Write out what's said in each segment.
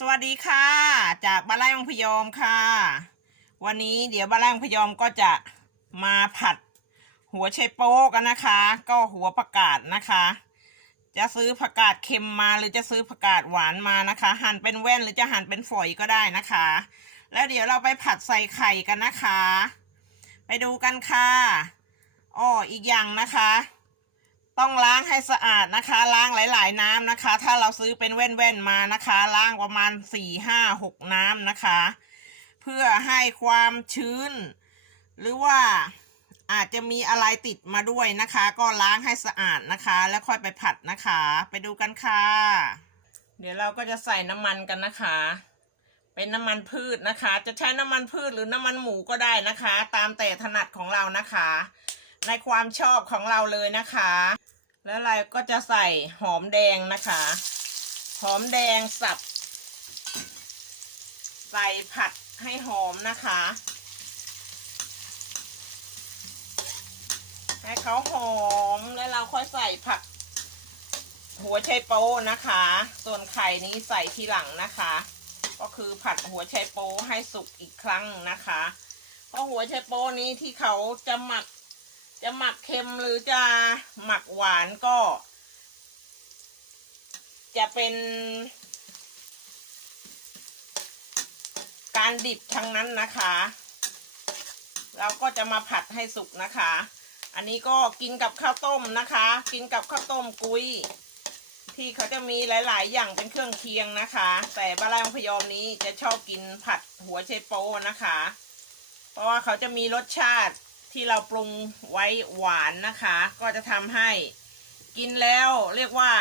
สวัสดีค่ะ จากบ้านไร่งพยอมค่ะ วันนี้เดี๋ยวบ้านไร่งพยอมก็จะมาผัด หัวไชโป๊กันนะคะ ก็หัวผักกาดนะคะ จะซื้อผักกาดเค็มมาหรือจะซื้อผักกาดหวานมานะคะ หั่นเป็นแว่นหรือจะหั่นเป็นฝอยก็ได้นะคะ แล้วเดี๋ยวเราไปผัดใส่ไข่กันนะคะ ไปดูกันค่ะอ้ออีกอย่างนะคะ ต้องล้างให้สะอาดนะคะ ล้างหลาย ๆ น้ำนะคะ ถ้าเราซื้อเป็นแว่นๆมานะคะ ล้างประมาณสี่ห้าหกน้ำนะคะ เพื่อให้ความชื้น หรือว่าอาจจะมีอะไรติดมาด้วยนะคะ ก็ล้างให้สะอาดนะคะ แล้วค่อยไปผัดนะคะ ไปดูกันค่ะ เดี๋ยวเราก็จะใส่น้ำมันกันนะคะ เป็นน้ำมันพืชนะคะ จะใช้น้ำมันพืชหรือน้ำมันหมูก็ได้นะคะ ตามแต่ถนัดของเรานะคะ ในความชอบของเราเลยนะคะ แล้วเราก็จะใส่หอมแดงนะคะ หอมแดงสับ ใส่ผัดให้หอมนะคะ ให้เขาหอมแล้วเราค่อยใส่ผัก หัวไชโป๊นะคะ ส่วนไข่นี้ใส่ทีหลังนะคะ ก็คือผัดหัวไชโป๊ให้สุกอีกครั้งนะคะเพราะหัวไชโป๊นี้ที่เขาจะหมัก จะหมักเค็มหรือจะหมักหวานก็ จะเป็น การดิบทั้งนั้นนะคะ เราก็จะมาผัดให้สุกนะคะ อันนี้ก็กินกับข้าวต้มนะคะ กินกับข้าวต้มกุ้ย ที่เขาจะมีหลาย ๆ อย่างเป็นเครื่องเคียงนะคะ แต่บ้านไร่ของพยอมนี้จะชอบกินผัดหัวไชโปนะคะ เพราะว่าเขาจะมีรสชาติ ที่เราปรุงไว้หวานนะคะ ก็จะทำให้กินแล้วเรียกว่า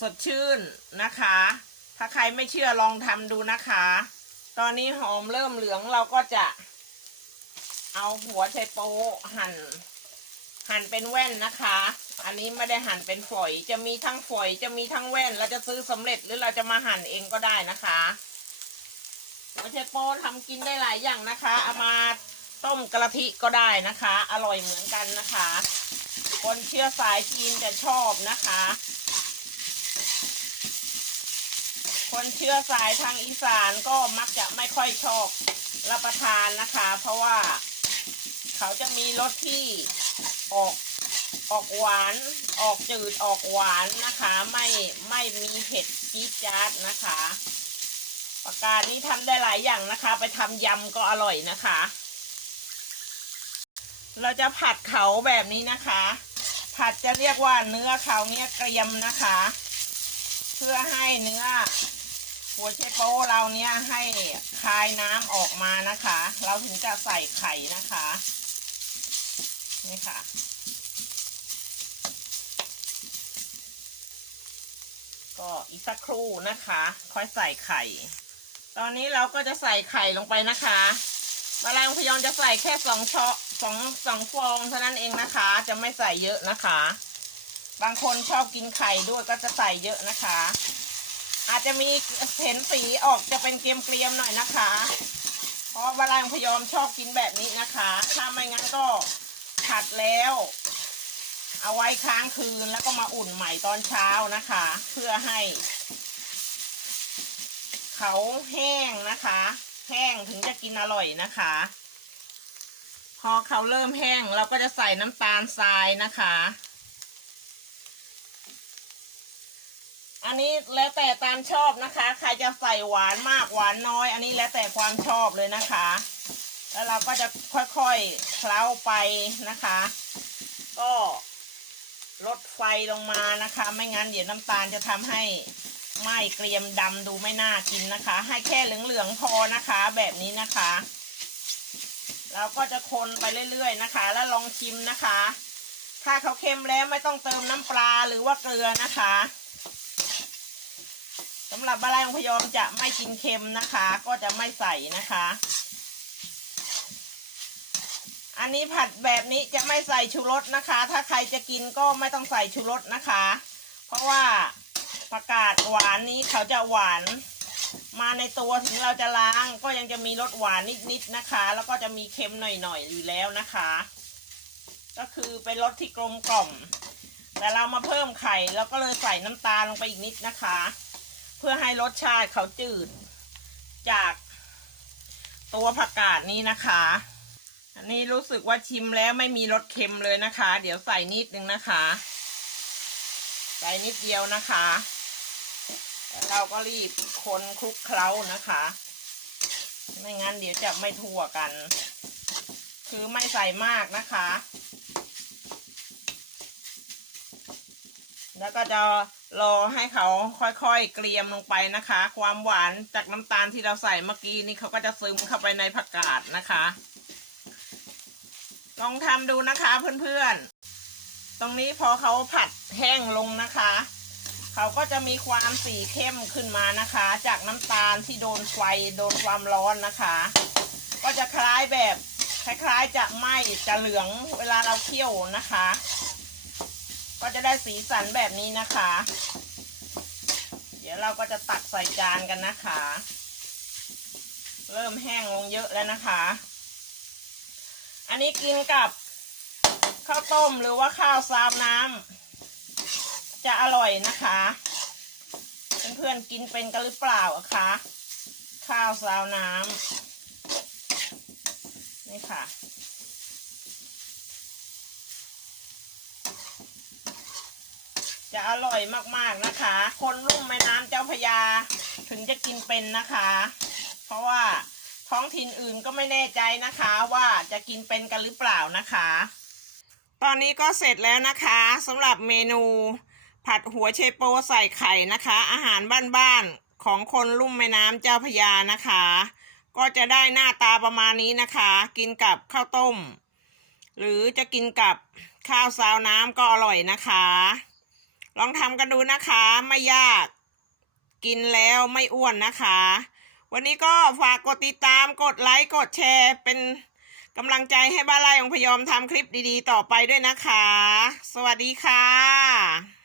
สดชื่นนะคะ ถ้าใครไม่เชื่อลองทำดูนะคะ ตอนนี้หอมเริ่มเหลืองเราก็จะ เอาหัวไชโป๊หั่น หั่นเป็นแว่นนะคะ อันนี้ไม่ได้หั่นเป็นฝอย จะมีทั้งฝอยจะมีทั้งแว่น เราจะซื้อสำเร็จหรือเราจะมาหั่นเองก็ได้นะคะหัวไชโป๊ทำกินได้หลายอย่างนะคะ เอามา ต้มกะทิก็ได้นะคะ อร่อยเหมือนกันนะคะ คนเชื้อสายจีนจะชอบนะคะ คนเชื้อสายทางอีสานก็มักจะไม่ค่อยชอบรับประทานนะคะ เพราะว่าเขาจะมีรสที่ออกออกหวาน ออกจืดออกหวานนะคะ ไม่ไม่มีเผ็ดจี๊ดจ๊าดนะคะปากกานี้ทำได้หลายอย่างนะคะ ไปทำยำก็อร่อยนะคะ เราจะผัดเขาแบบนี้นะคะ ผัดจะเรียกว่าเนื้อเขาเนี่ยเกรียมนะคะ เพื่อให้เนื้อหัวไชโป๊เราเนี่ยให้คายน้ำออกมานะคะ เราถึงจะใส่ไข่นะคะนี่ค่ะ ก็อีกสักครู่นะคะ ค่อยใส่ไข่ ตอนนี้เราก็จะใส่ไข่ลงไปนะคะแมลงพยองจะใส่แค่สองช้อน สองสองฟองเท่านั้นเองนะคะ จะไม่ใส่เยอะนะคะ บางคนชอบกินไข่ด้วยก็จะใส่เยอะนะคะ อาจจะมีเห็นสีออกจะเป็นเกรียมๆหน่อยนะคะ เพราะวลาพยอมชอบกินแบบนี้นะคะ ถ้าไม่งั้นก็ผัดแล้ว เอาไว้ค้างคืนแล้วก็มาอุ่นใหม่ตอนเช้านะคะ เพื่อให้เขาแห้งนะคะ แห้งถึงจะกินอร่อยนะคะ อเขาเริ่มแห้งเราก็จะใส่น้ำตาลทรายนะคะ อันนี้แล้วแต่ตามชอบนะคะ ใครจะใส่หวานมากหวานน้อย อันนี้แล้วแต่ความชอบเลยนะคะ แล้วเราก็จะค่อยๆเคล้าไปนะคะ ก็ลดไฟลงมานะคะ ไม่งั้นเดี๋ยวน้ำตาลจะทำให้ไหม้เกรียมดำดูไม่น่ากินนะคะ ให้แค่เหลืองๆพอนะคะ แบบนี้นะคะ เราก็จะคนไปเรื่อยๆนะคะ แล้วลองชิมนะคะ ถ้าเขาเค็มแล้วไม่ต้องเติมน้ำปลาหรือว่าเกลือนะคะสำหรับบะไลของพยอมจะไม่กินเค็มนะคะ ก็จะไม่ใส่นะคะ อันนี้ผัดแบบนี้จะไม่ใส่ชูรสนะคะ ถ้าใครจะกินก็ไม่ต้องใส่ชูรสนะคะ เพราะว่าผักกาดหวานนี้เขาจะหวาน มาในตัวถึงเราจะล้างก็ยังจะมีรสหวานนิดๆนะคะ แล้วก็จะมีเค็มหน่อยๆอยู่แล้วนะคะ ก็คือเป็นรสที่กลมกล่อม แต่เรามาเพิ่มไข่แล้วก็เลยใส่น้ำตาลลงไปอีกนิดนะคะ เพื่อให้รสชาติเขาจืดจากตัวผักกาดนี้นะคะ อันนี้รู้สึกว่าชิมแล้วไม่มีรสเค็มเลยนะคะ เดี๋ยวใส่นิดนึงนะคะ ใส่นิดเดียวนะคะ เราก็รีบคนคลุกเคล้านะคะ ไม่งั้นเดี๋ยวจะไม่ทั่วกัน คือไม่ใส่มากนะคะ แล้วก็จะรอให้เขาค่อยๆเกรียมลงไปนะคะ ความหวานจากน้ำตาลที่เราใส่เมื่อกี้นี่เขาก็จะซึมเข้าไปในผักกาดนะคะ ลองทำดูนะคะเพื่อนๆ ตรงนี้พอเขาผัดแห้งลงนะคะ เขาก็จะมีความสีเข้มขึ้นมานะคะ จากน้ำตาลที่โดนไฟโดนความร้อนนะคะ ก็จะคล้ายแบบคล้ายๆจะไหม้จะเหลืองเวลาเราเคี่ยวนะคะ ก็จะได้สีสันแบบนี้นะคะ เดี๋ยวเราก็จะตักใส่จานกันนะคะ เริ่มแห้งลงเยอะแล้วนะคะ อันนี้กินกับข้าวต้มหรือว่าข้าวซาวน้ำ จะอร่อยนะคะเพื่อนๆกินเป็นกันหรือเปล่าอะคะข้าวซาวน้ำนี่ค่ะ จะอร่อยมากๆนะคะ คนลุ่มแม่น้ำเจ้าพยา ถึงจะกินเป็นนะคะ เพราะว่าท้องถิ่นอื่นก็ไม่แน่ใจนะคะว่าจะกินเป็นกันหรือเปล่านะคะ ตอนนี้ก็เสร็จแล้วนะคะสำหรับเมนู ผัดหัวเชโปใส่ไข่นะคะ อาหารบ้านๆของคนลุ่มแม่น้ำเจ้าพยานะคะ ก็จะได้หน้าตาประมาณนี้นะคะ กินกับข้าวต้ม หรือจะกินกับข้าวซาวน้ำก็อร่อยนะคะ ลองทำกันดูนะคะไม่ยาก กินแล้วไม่อ้วนนะคะ วันนี้ก็ฝากกดติดตามกดไลค์กดแชร์เป็นกำลังใจให้บ้านไร่องพยอมทำคลิปดีๆ ต่อไปด้วยนะคะ สวัสดีค่ะ